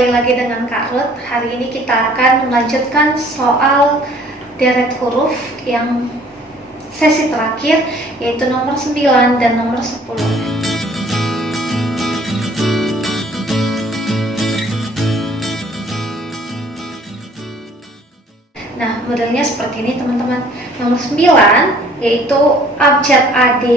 kembali lagi dengan Kak Ruth. Hari ini kita akan melanjutkan soal deret huruf yang sesi terakhir, yaitu nomor 9 dan nomor 10. Nah, modelnya seperti ini teman-teman. Nomor 9 yaitu abjad AD,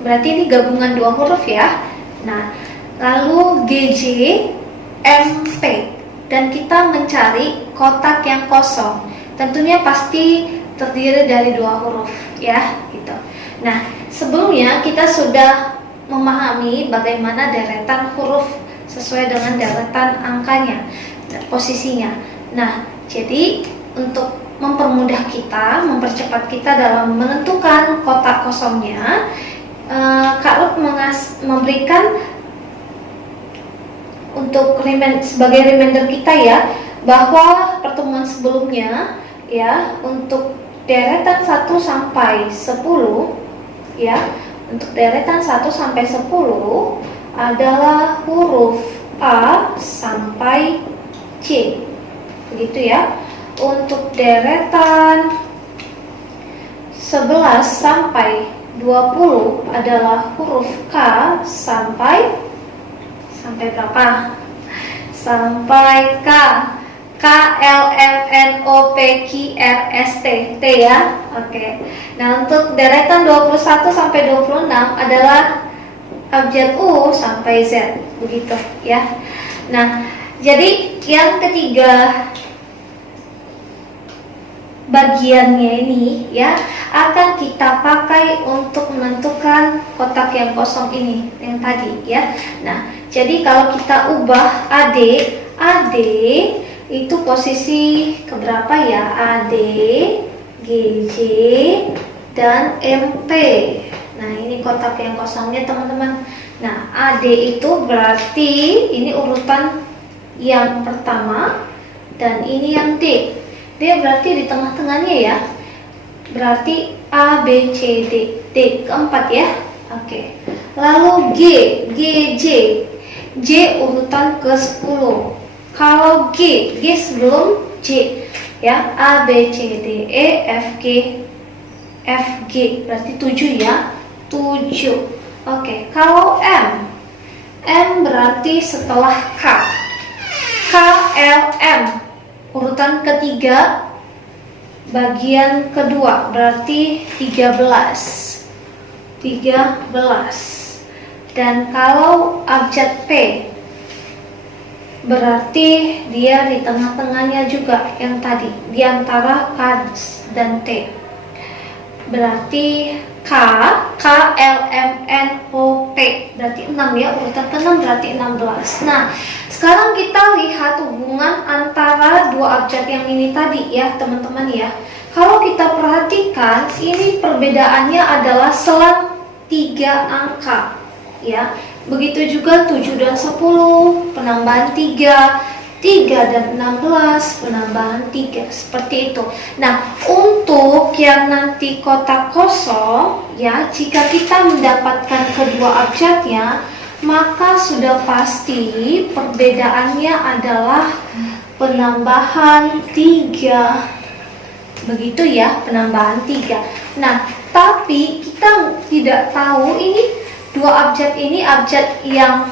berarti ini gabungan dua huruf ya. Nah, lalu GJ, MP, dan kita mencari kotak yang kosong. Tentunya pasti terdiri dari dua huruf ya, gitu. Nah, sebelumnya kita sudah memahami bagaimana deretan huruf sesuai dengan deretan angkanya, posisinya. Nah, jadi untuk mempermudah kita, mempercepat kita dalam menentukan kotak kosongnya, Kak Ruth memberikan untuk sebagai reminder kita ya, bahwa pertemuan sebelumnya ya, untuk deretan 1 sampai 10 ya, untuk deretan 1 sampai 10 adalah huruf A sampai C, begitu ya. Untuk deretan 11 sampai 20 adalah huruf K sampai berapa? Sampai K. K, L, M, N, O, P, Q, R, S, T. T ya. Oke. Nah, untuk deretan 21 sampai 26 adalah abjad U sampai Z. Begitu ya. Nah, jadi yang ketiga bagiannya ini ya akan kita pakai untuk menentukan kotak yang kosong ini yang tadi ya. Nah, jadi kalau kita ubah AD itu posisi keberapa ya? AD, GJ, dan MP. Nah, ini kotak yang kosongnya teman-teman. Nah, AD itu berarti ini urutan yang pertama dan ini yang D. D berarti di tengah-tengahnya ya. Berarti A, B, C, D. D keempat ya. Oke. Lalu G, GJ. J urutan ke-10. Kalau G sebelum J ya. A, B, C, D, E, F, G. F, G berarti 7 ya. 7. Oke. Kalau M berarti setelah K. K, L, M urutan ketiga, bagian kedua, berarti 13. Dan kalau abjad P berarti dia di tengah-tengahnya juga yang tadi, di antara K dan T. Berarti K, L, M, N, O, P berarti 6 ya, urutan ke-6 berarti 16. Nah, sekarang kita lihat hubungan antara dua abjad yang ini tadi ya teman-teman ya. Kalau kita perhatikan, ini perbedaannya adalah selang 3 angka ya. Begitu juga 7 dan 10, penambahan 3 dan 16, penambahan 3, seperti itu. Nah, untuk yang nanti kotak kosong ya, jika kita mendapatkan kedua abjadnya, maka sudah pasti perbedaannya adalah penambahan 3. Begitu ya, penambahan 3. Nah, tapi kita tidak tahu ini dua abjad ini abjad yang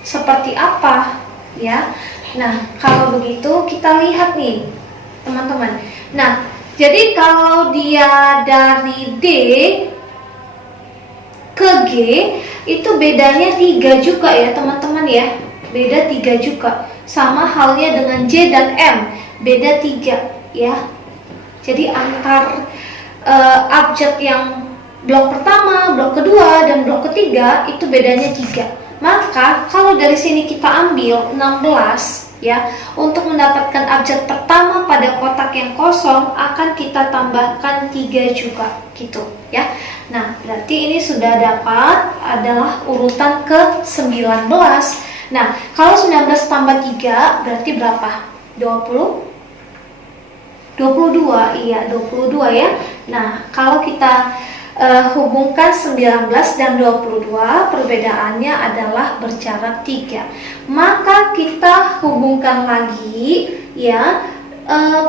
seperti apa ya. Nah, kalau begitu kita lihat nih teman-teman. Nah, jadi kalau dia dari D ke G itu bedanya 3 juga ya teman-teman ya. Beda 3 juga. Sama halnya dengan J dan M, beda 3 ya. Jadi antar abjad yang blok pertama, blok kedua, dan blok ketiga itu bedanya 3. Maka kalau dari sini kita ambil 16 ya, untuk mendapatkan abjad pertama pada kotak yang kosong akan kita tambahkan 3 juga gitu ya. Nah, berarti ini sudah dapat adalah urutan ke-19. Nah, kalau 19 tambah 3 berarti berapa? 22, iya 22 ya. Nah, kalau kita Hubungkan 19 dan 22, perbedaannya adalah berjarak 3. Maka kita hubungkan lagi ya,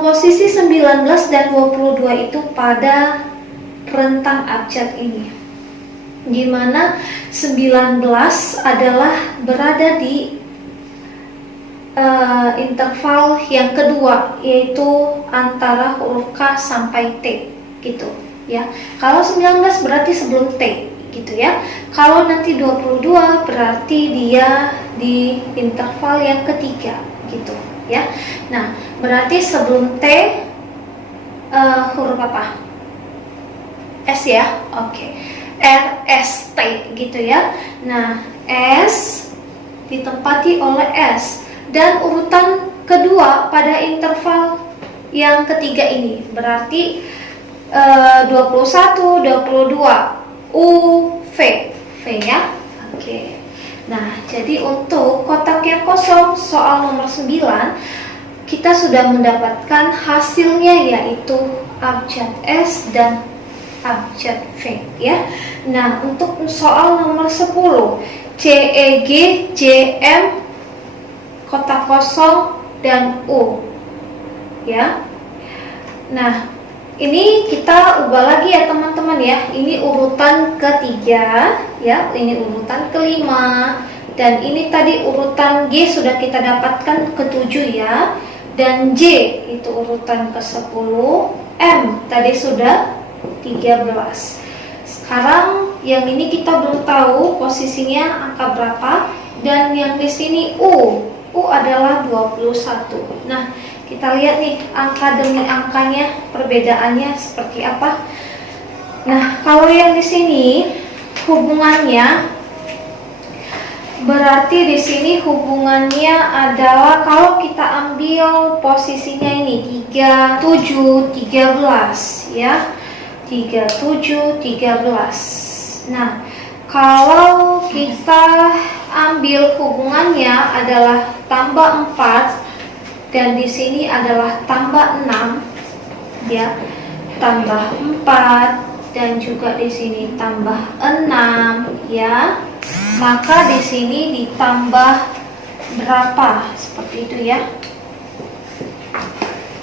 posisi 19 dan 22 itu pada rentang abjad ini, dimana 19 adalah berada di interval yang kedua, yaitu antara huruf K sampai T gitu ya. Kalau 19 berarti sebelum T gitu ya. Kalau nanti 22 berarti dia di interval yang ketiga gitu ya. Nah, berarti sebelum T huruf apa? S ya. Oke. R S T gitu ya. Nah, S ditempati oleh S, dan urutan kedua pada interval yang ketiga ini berarti 21, 22, U, V, V ya. Oke. Nah, jadi untuk kotak yang kosong soal nomor 9 kita sudah mendapatkan hasilnya, yaitu abjad S dan abjad V ya. Nah, untuk soal nomor 10 CEG, JM, kotak kosong dan U ya. Nah, ini kita ubah lagi ya teman-teman ya. Ini urutan ketiga ya, ini urutan kelima, dan ini tadi urutan G sudah kita dapatkan ke-7 ya, dan J itu urutan ke-10, M tadi sudah 13. Sekarang yang ini kita belum tahu posisinya angka berapa, dan yang di sini U adalah 21. Nah, kita lihat nih angka demi angkanya, perbedaannya seperti apa. Nah, kalau yang di sini hubungannya berarti di sini hubungannya adalah, kalau kita ambil posisinya ini 3, 7, 13 ya. 3, 7, 13. Nah, kalau kita ambil hubungannya adalah tambah 4, dan di sini adalah tambah 6 ya, tambah 4 dan juga di sini tambah 6 ya. Maka di sini ditambah berapa? Seperti itu ya.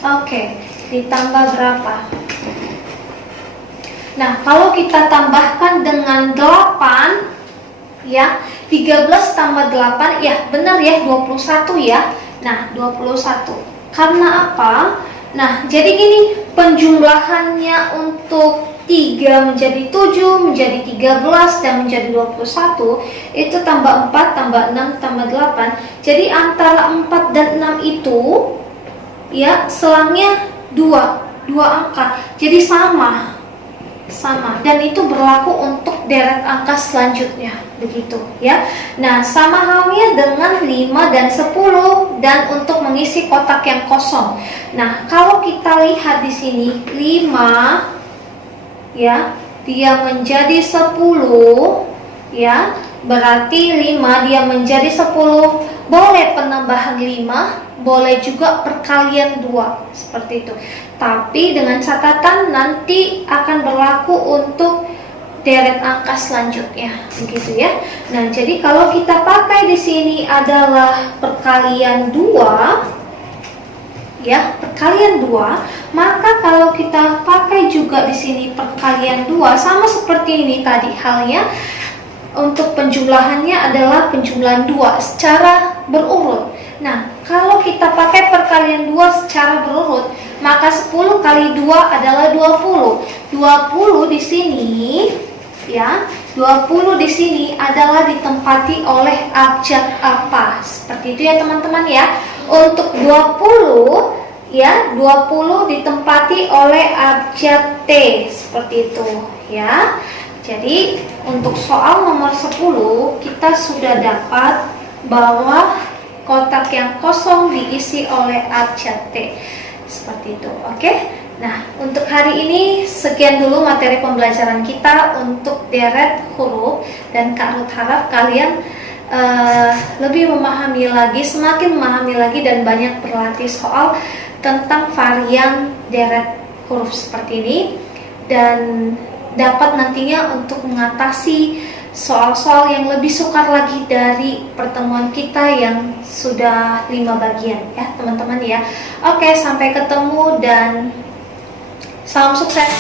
Oke, ditambah berapa? Nah, kalau kita tambahkan dengan 8 ya, 13 tambah 8 ya, benar ya, 21 ya. Nah, 21. Karena apa? Nah, jadi gini, penjumlahannya untuk 3 menjadi 7, menjadi 13, dan menjadi 21 itu tambah 4, tambah 6, tambah 8. Jadi antara 4 dan 6 itu ya, selangnya 2 angka. Jadi sama, dan itu berlaku untuk deret angka selanjutnya, begitu ya. Nah, sama halnya dengan 5 dan 10, dan untuk mengisi kotak yang kosong. Nah, kalau kita lihat di sini 5 ya, dia menjadi 10 ya, berarti 5 dia menjadi 10. Boleh penambahan 5, boleh juga perkalian 2, seperti itu. Tapi dengan catatan nanti akan berlaku untuk deret angka selanjutnya, begitu ya. Nah, jadi kalau kita pakai di sini adalah perkalian 2 ya, perkalian 2, maka kalau kita pakai juga di sini perkalian 2, sama seperti ini tadi halnya. Untuk penjumlahannya adalah penjumlahan 2 secara berurut. Nah, kalau kita pakai perkalian 2 secara berurut, maka 10 kali 2 adalah 20. 20 di sini ya, 20 di sini adalah ditempati oleh abjad apa? Seperti itu ya teman-teman ya. Untuk 20 ya, 20 ditempati oleh abjad T, seperti itu ya. Jadi untuk soal nomor 10 kita sudah dapat bahwa kotak yang kosong diisi oleh abjad T, seperti itu. Oke. Nah, untuk hari ini sekian dulu materi pembelajaran kita untuk deret huruf, dan Kak Ruth harap kalian lebih memahami lagi, semakin memahami lagi, dan banyak berlatih soal tentang varian deret huruf seperti ini. Dan dapat nantinya untuk mengatasi soal-soal yang lebih sukar lagi dari pertemuan kita yang sudah 5 bagian ya teman-teman ya. Oke, sampai ketemu dan salam sukses.